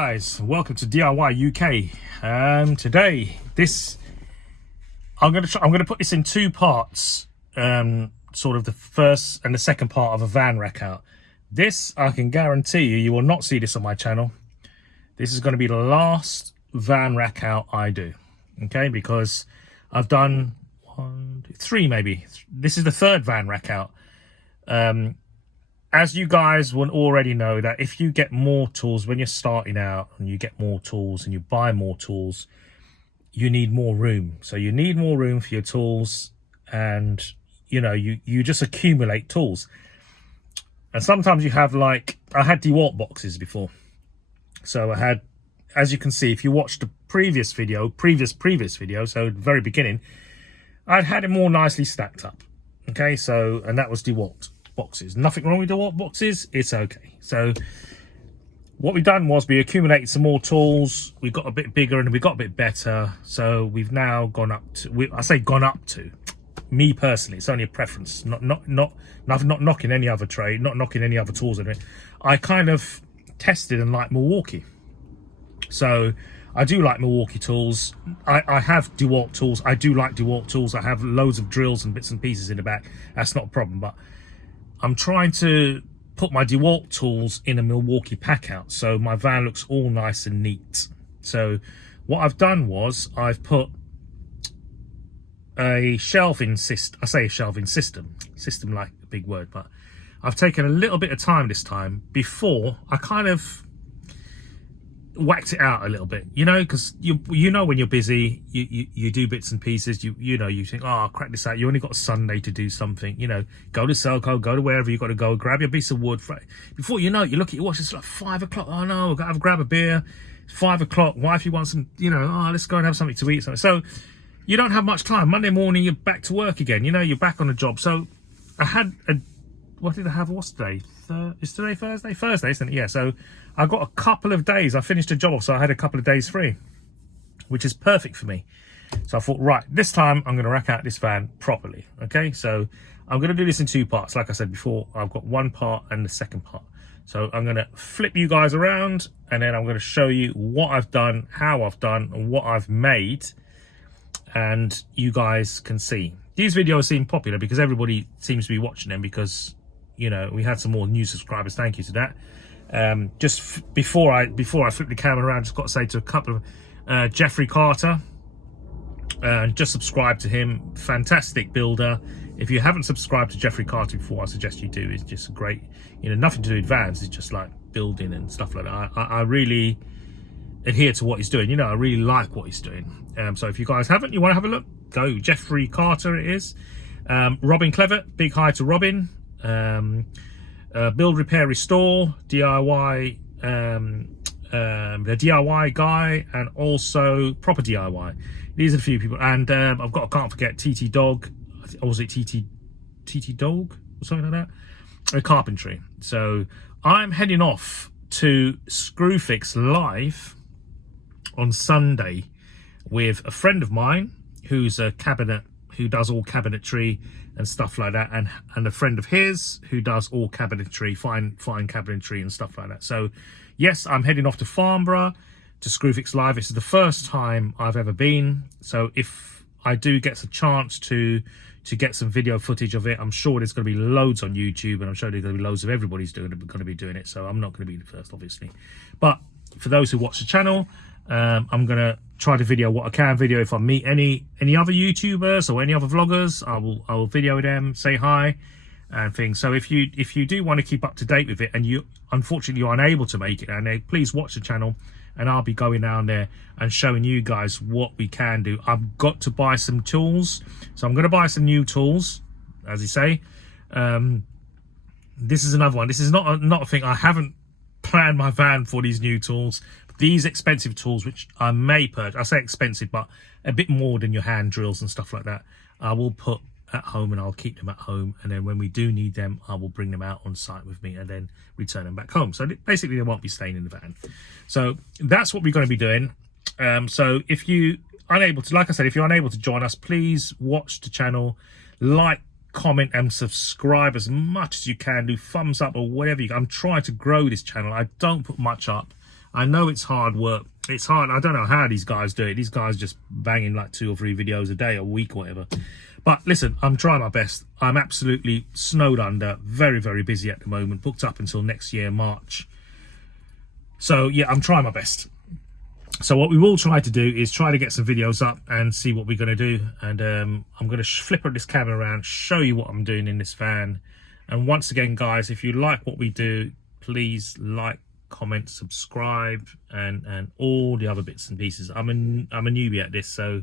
guys, welcome to DIY UK. Today I'm gonna put this in two parts, sort of the first and the second part of a van wreck out. This, I can guarantee you will not see this on my channel. This is going to be the last van wreck out I do, okay, because I've done three maybe. This is the third van wreck out. As you guys will already know, that if you get more tools when you're starting out and you get more tools and you buy more tools, you need more room. So you need more room for your tools, and you know, you just accumulate tools. And sometimes you have, like, I had DeWalt boxes before. So I had, as you can see, if you watched the previous video, previous video, so the very beginning, I'd had it more nicely stacked up. Okay, so, and that was DeWalt boxes. Nothing wrong with DeWalt boxes, it's okay. So what we've done was we accumulated some more tools, we got a bit bigger and we got a bit better. So we've now gone up to, I say gone up to, me personally, it's only a preference, not knocking any other trade, not knocking any other tools in it. I kind of tested and like Milwaukee. So I do like Milwaukee tools. I have DeWalt tools. I do like DeWalt tools. I have loads of drills and bits and pieces in the back. That's not a problem, but I'm trying to put my DeWalt tools in a Milwaukee pack out, so my van looks all nice and neat. So what I've done was I've put a shelving system. I say a shelving system, like a big word, but I've taken a little bit of time this time. Before, I kind of whacked it out a little bit, you know, because you know when you're busy, you do bits and pieces. You know, you think, oh, I'll crack this out. You only got Sunday to do something, you know. Go to Selco, go to wherever you got to go, grab your piece of wood. Before you know it, you look at your watch, it's like 5 o'clock. Oh no, I've got to grab a beer. It's 5 o'clock. Wifey wants some, you know, oh, let's go and have something to eat. So you don't have much time. Monday morning, you're back to work again. You know, you're back on the job. So I had what did I have? What's today? Is today Thursday? Thursday, isn't it? Yeah. So I got a couple of days. I finished a job off, so I had a couple of days free, which is perfect for me. So I thought, right, this time I'm going to rack out this van properly. Okay. So I'm going to do this in two parts. Like I said before, I've got one part and the second part. So I'm going to flip you guys around, and then I'm going to show you what I've done, how I've done, and what I've made. And you guys can see these videos seem popular because everybody seems to be watching them, because you know, we had some more new subscribers. Thank you to that. Just before I flip the camera around, just got to say to a couple of Jeffrey Carter, just subscribe to him. Fantastic builder. If you haven't subscribed to Jeffrey Carter before, I suggest you do. It's just great, you know, nothing to do with vans, it's just like building and stuff like that. I really adhere to what he's doing, you know. I really like what he's doing. So if you guys haven't, you want to have a look, go Jeffrey Carter it is. Robin Clever, big hi to Robin. Build, repair, restore, DIY, the DIY guy, and also proper DIY. These are a few people, and I've got, I can't forget TT Dog, or was it TT Dog or something like that, carpentry. So I'm heading off to Screwfix live on Sunday with a friend of mine who's a cabinet, who does all cabinetry and stuff like that, and a friend of his who does all cabinetry, fine cabinetry and stuff like that. So yes, I'm heading off to Farnborough to Screwfix live. This is the first time I've ever been, so if I do get a chance to get some video footage of it, I'm sure there's going to be loads on YouTube, and I'm sure there's going to be loads of everybody's going to be doing it, so I'm not going to be the first, obviously. But for those who watch the channel, I'm gonna try to video what I can video. If I meet any other YouTubers or any other vloggers, I will video them, say hi and things. So if you do want to keep up to date with it, and you unfortunately you're unable to make it down there, please watch the channel, and I'll be going down there and showing you guys what we can do. I've got to buy some tools, so I'm going to buy some new tools, as you say. This is another one. This is not a thing. I haven't planned my van for these new tools. These expensive tools, which I may purchase, I say expensive, but a bit more than your hand drills and stuff like that, I will put at home, and I'll keep them at home, and then when we do need them, I will bring them out on site with me and then return them back home. So basically they won't be staying in the van. So that's what we're going to be doing. So if you unable to, like I said, if you're unable to join us, please watch the channel, like, comment and subscribe as much as you can. Do thumbs up or whatever you can. I'm trying to grow this channel. I don't put much up. I know it's hard work. It's hard. I don't know how these guys do it. These guys just banging like 2 or 3 videos a day, a week, or whatever. But listen, I'm trying my best. I'm absolutely snowed under, very, very busy at the moment, booked up until next year, March. So yeah, I'm trying my best. So what we will try to do is try to get some videos up and see what we're going to do. And I'm going to flip this camera around, show you what I'm doing in this van. And once again, guys, if you like what we do, please like, comment, subscribe, and all the other bits and pieces. I'm a newbie at this, so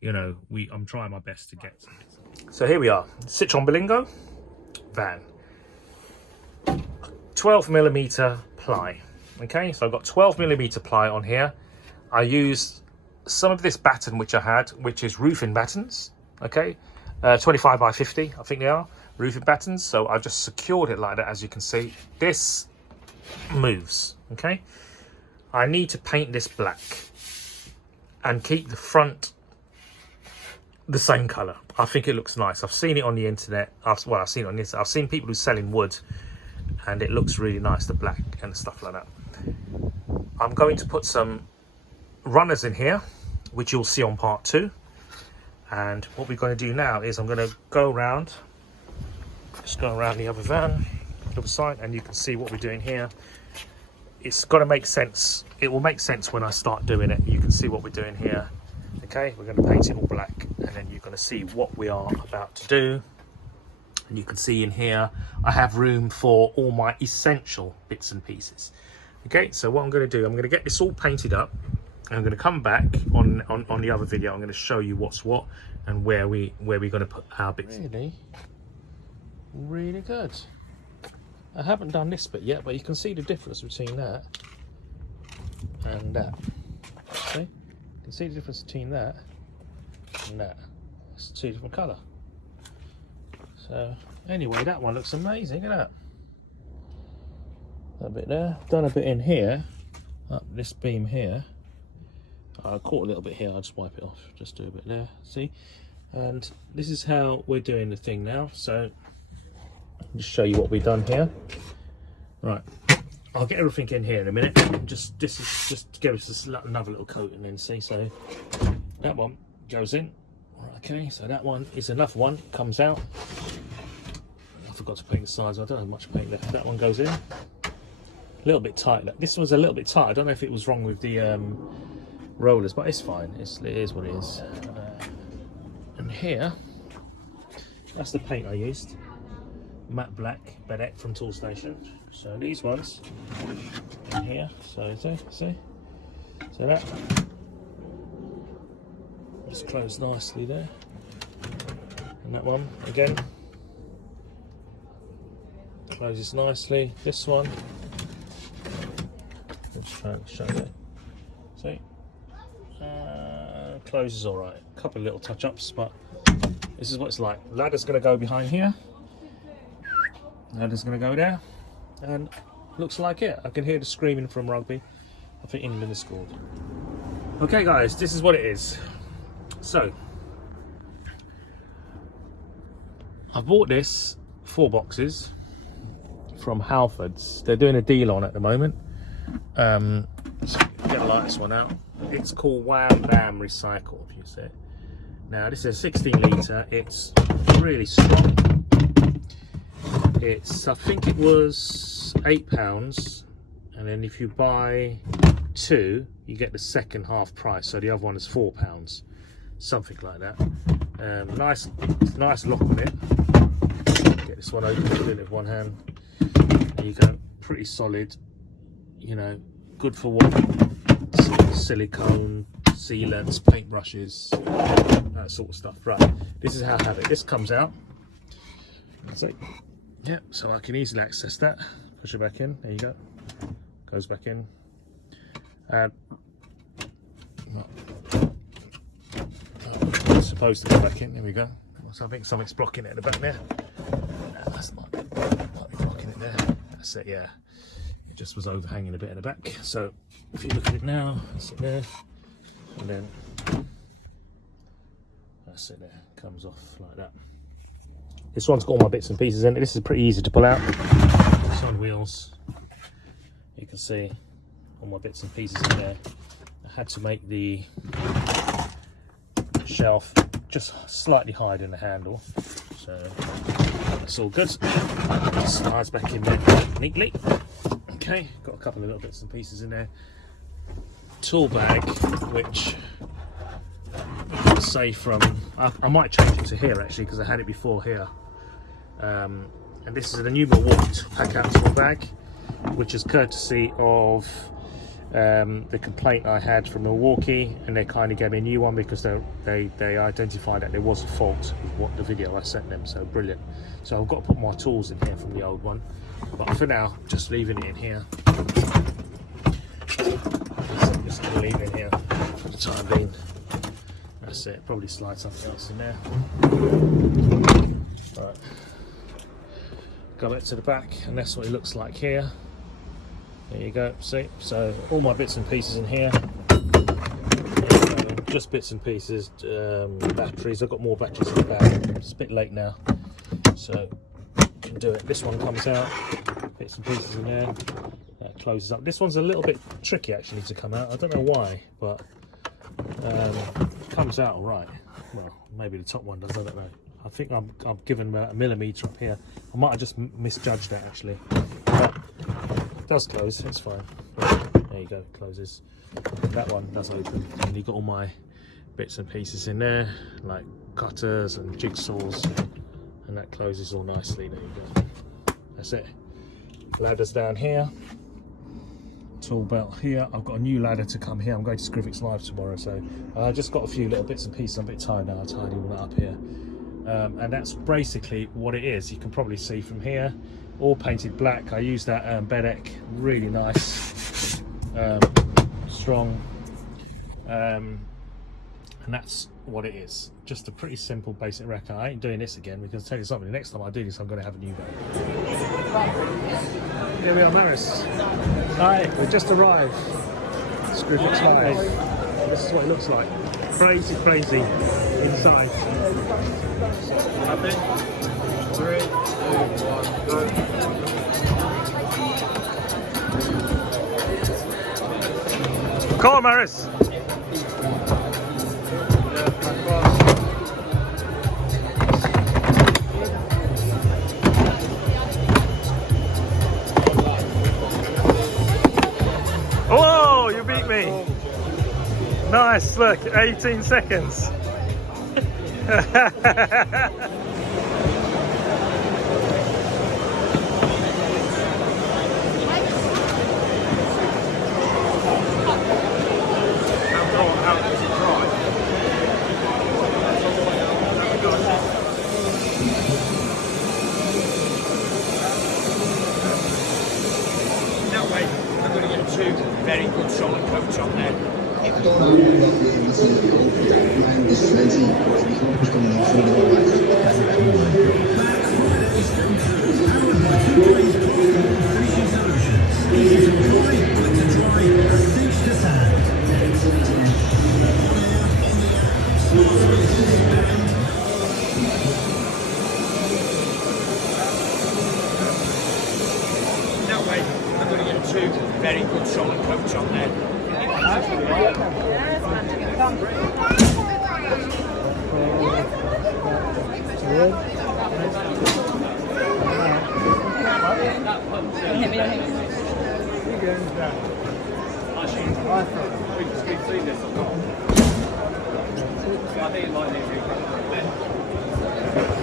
you know, I'm trying my best to get. So here we are, Citroen Berlingo van, 12mm ply. Okay, so I've got 12mm ply on here. I used some of this batten which I had, which is roofing battens. Okay, 25 by 50, I think they are roofing battens. So I've just secured it like that, as you can see. This moves. Okay, I need to paint this black and keep the front the same color. I think it looks nice. I've seen it on the internet. I've seen it on this. I've seen people who sell in wood, and it looks really nice, the black and stuff like that. I'm going to put some runners in here, which you'll see on part 2. And what we're going to do now is I'm going to go around, just go around the other van, the other side, and you can see what we're doing here. It's got to make sense. It will make sense when I start doing it. You can see what we're doing here. Okay, we're going to paint it all black, and then you're going to see what we are about to do. And you can see in here I have room for all my essential bits and pieces. Okay, so what I'm going to do, I'm going to get this all painted up, and I'm going to come back on the other video. I'm going to show you what's what and where we're going to put our bits. Really good. I haven't done this bit yet, but you can see the difference between that and that. Okay, you can see the difference between that and that. It's 2 different colour. So anyway, that one looks amazing. Look at that. That bit there. Done a bit in here, up this beam here. I caught a little bit here. I'll just wipe it off. Just do a bit there. See, and this is how we're doing the thing now. So just show you what we've done here. Right, I'll get everything in here in a minute. This is just to give us another little coat, and then see. So that one goes in. Okay, so that one is another one, comes out. I forgot to paint the sides. I don't have much paint left. That one goes in. A little bit tight. This was a little bit tight. I don't know if it was wrong with the rollers, but it's fine. It is what it is. And here, that's the paint I used. Matte black Bedek from Tool Station. So these ones in here. So that just closed nicely there. And that one again closes nicely. This one, let's try and show that. See, closes all right. A couple of little touch-ups, but this is what it's like. Ladder's going to go behind here. Ladder's going to go there, and looks like it. I can hear the screaming from rugby. I think England has scored. Okay, guys, this is what it is. So I bought this 4 boxes from Halfords. They're doing a deal on at the moment. So get a light this one out. It's called Wham Bam Recycle, if you see it. Now this is a 16 litre. It's really strong. It's, I think it was £8, and then if you buy 2 you get the second half price, so the other one is £4, something like that. Nice lock on it. Get this one open, do it with one hand. There you go, pretty solid, you know, good for what? Silicone, sealants, paintbrushes, that sort of stuff. Right, this is how I have it. This comes out. That's it. Yeah, so I can easily access that. Push it back in. There you go. Goes back in. It's supposed to go back in. There we go. So I think something's blocking it at the back there. No, that's not blocking it there. That's it. Yeah, it just was overhanging a bit at the back. So if you look at it now, that's it there, and then that's it there. Comes off like that. This one's got all my bits and pieces in it. This is pretty easy to pull out. It's on wheels. You can see all my bits and pieces in there. I had to make the shelf just slightly higher than the handle, so that's all good. Slides back in there neatly. Okay, got a couple of little bits and pieces in there. Tool bag, which say from I might change it to here actually, because I had it before here. And this is a new Milwaukee Rackout tool bag, which is courtesy of the complaint I had from Milwaukee, and they kind of gave me a new one because they identified that there was a fault with what the video I sent them. So brilliant. So I've got to put my tools in here from the old one, but for now just leaving it in here. So I'm just going to leave it in here for the time being. That's it. Probably slide something else in there. Right, go back to the back, and that's what it looks like here. There you go. See, so all my bits and pieces in here. Just bits and pieces. Batteries. I've got more batteries in the bag. It's a bit late now, so can do it. This one comes out. Bits and pieces in there. That closes up. This one's a little bit tricky actually to come out. I don't know why, but comes out all right. Well, maybe the top one does. I don't know. I think I'm given a millimetre up here. I might have just misjudged that actually. But it does close. It's fine. There you go. Closes. That one does open, and you've got all my bits and pieces in there, like cutters and jigsaws, and that closes all nicely. There you go. That's it. Ladders down here. Tool belt here. I've got a new ladder to come here. I'm going to Screwfix Live tomorrow, so I just got a few little bits and pieces. I'm a bit tired now. I'll tidy all that up here. And that's basically what it is. You can probably see from here, all painted black. I use that Bedek, really nice, strong, and that's what it is. Just a pretty simple basic Rackout. I ain't doing this again, because I'll tell you something, the next time I do this I'm going to have a new bag. Here we are, Maris. Hi, we've just arrived. Screwfix Live. This is what it looks like. Crazy, crazy inside. Happy? 3, 2, 1, go. Come on, Maris. Oh, you beat me. Nice, look, 18 seconds. Two very good solid coats on there. That way, I'm going to get two very good solid coats on there.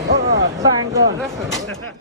Alright, thank God.